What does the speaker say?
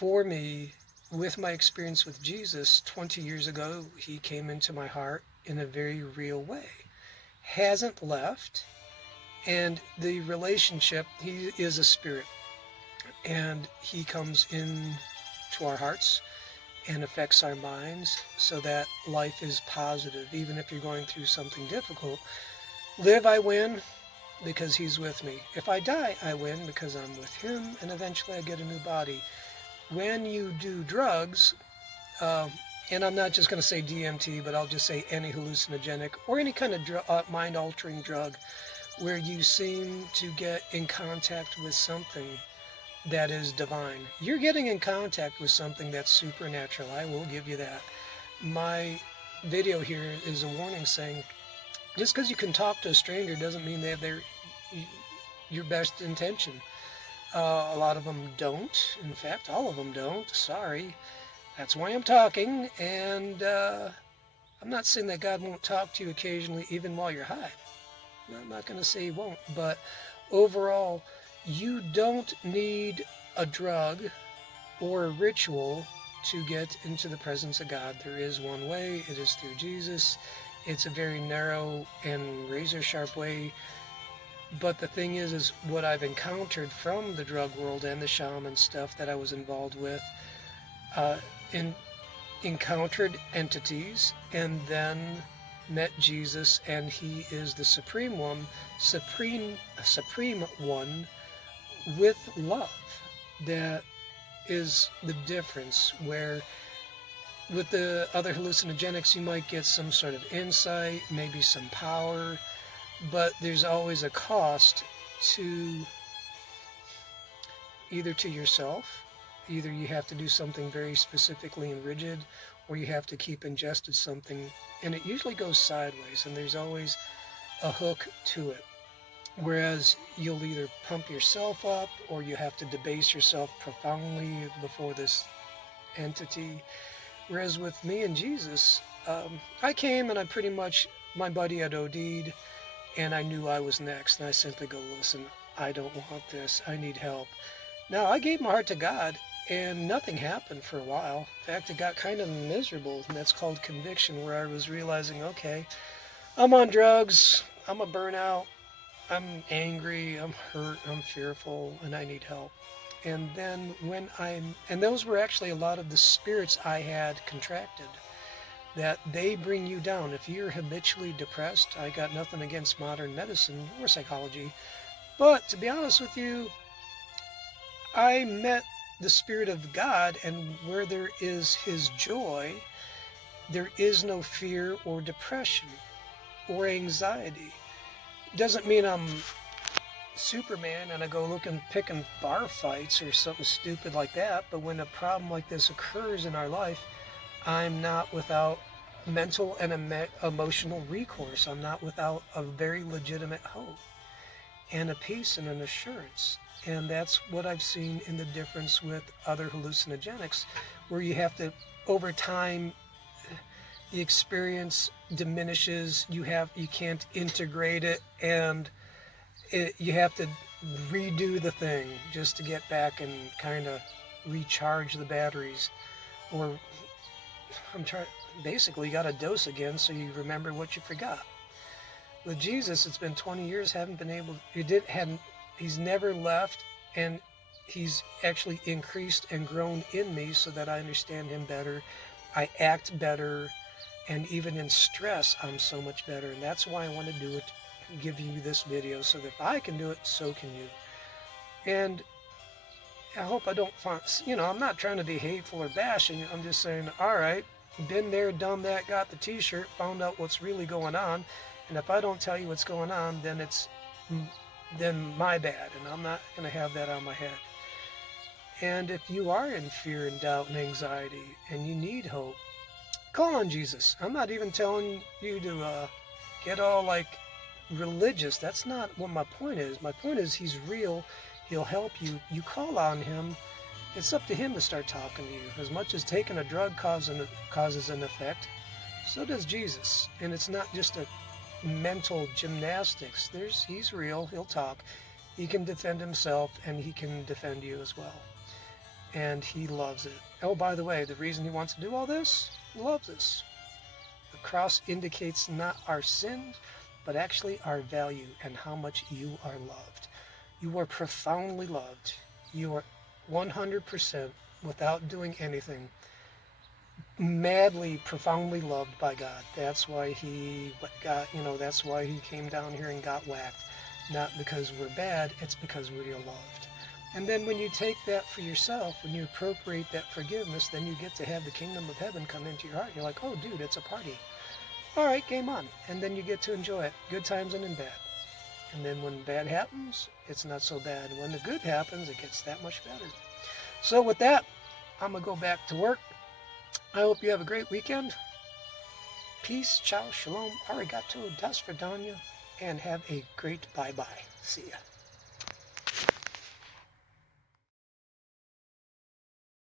for me, with my experience with Jesus 20 years ago, he came into my heart in a very real way. Hasn't left. And the relationship, he is a spirit, and he comes in to our hearts and affects our minds so that life is positive. Even if you're going through something difficult, live, I win because he's with me. If I die, I win because I'm with him, and eventually I get a new body. When you do drugs, uh, and I'm not just going to say DMT, but I'll just say any hallucinogenic or any kind of mind altering drug where you seem to get in contact with something that is divine. You're getting in contact with something that's supernatural. I will give you that. My video here is a warning saying just because you can talk to a stranger doesn't mean they have your best intention. A lot of them don't. In fact, all of them don't. Sorry. That's why I'm talking. And I'm not saying that God won't talk to you occasionally, even while you're high. I'm not going to say he won't. But overall, you don't need a drug or a ritual to get into the presence of God. There is one way. It is through Jesus. It's a very narrow and razor sharp way. But the thing is what I've encountered from the drug world and the shaman stuff that I was involved with, uh, in, encountered entities and then met Jesus, and he is the supreme one with love. That is the difference. Where with the other hallucinogenics, you might get some sort of insight, maybe some power, but there's always a cost to either to yourself, either you have to do something very specifically and rigid, or you have to keep ingested something, and it usually goes sideways, and there's always a hook to it. Whereas you'll either pump yourself up or you have to debase yourself profoundly before this entity. Whereas with me and Jesus, I came and I pretty much, my buddy had OD'd, and I knew I was next, and I simply go, listen, I don't want this, I need help. Now, I gave my heart to God, and nothing happened for a while. In fact, it got kind of miserable, and that's called conviction, where I was realizing, okay, I'm on drugs, I'm a burnout, I'm angry, I'm hurt, I'm fearful, and I need help. And then and those were actually a lot of the spirits I had contracted, that they bring you down. If you're habitually depressed, I got nothing against modern medicine or psychology, but to be honest with you, I met the Spirit of God, and where there is his joy, there is no fear or depression or anxiety. Doesn't mean I'm Superman and I go looking picking bar fights or something stupid like that, but when a problem like this occurs in our life, I'm not without mental and emotional recourse. I'm not without a very legitimate hope and a peace and an assurance. And that's what I've seen in the difference with other hallucinogenics, where you have to, over time, the experience diminishes. You can't integrate it, and you have to redo the thing just to get back and kind of recharge the batteries. Or basically you got to dose again so you remember what you forgot. With Jesus, it's been 20 years, he's never left, and he's actually increased and grown in me so that I understand him better. I act better, and even in stress, I'm so much better. And that's why I want to do it, give you this video, so that if I can do it, so can you. And I hope I don't find, I'm not trying to be hateful or bashing. I'm just saying, all right, been there, done that, got the t-shirt, found out what's really going on. And if I don't tell you what's going on, then my bad, and I'm not going to have that on my head. And if you are in fear and doubt and anxiety and you need hope, call on Jesus. I'm not even telling you to get all like religious. That's not what my point is. My point is he's real. He'll help you. You call on him. It's up to him to start talking to you. As much as taking a drug causes an effect, so does Jesus. And it's not just a mental gymnastics. He's real. He'll talk. He can defend himself, and he can defend you as well. and he loves it. Oh, by the way, the reason he wants to do all this, he loves us. The cross indicates not our sins, but actually our value and how much you are loved. You are profoundly loved. You are 100% without doing anything, madly, profoundly loved by God. That's why he got, that's why he came down here and got whacked. Not because we're bad, it's because we're loved. And then when you take that for yourself, when you appropriate that forgiveness, then you get to have the kingdom of heaven come into your heart. You're like, oh, dude, it's a party. All right, game on. And then you get to enjoy it, good times and in bad. And then when bad happens, it's not so bad. When the good happens, it gets that much better. So with that, I'm going to go back to work. I hope you have a great weekend. Peace, ciao, shalom, arigato, das vidanya, and have a great bye-bye. See ya.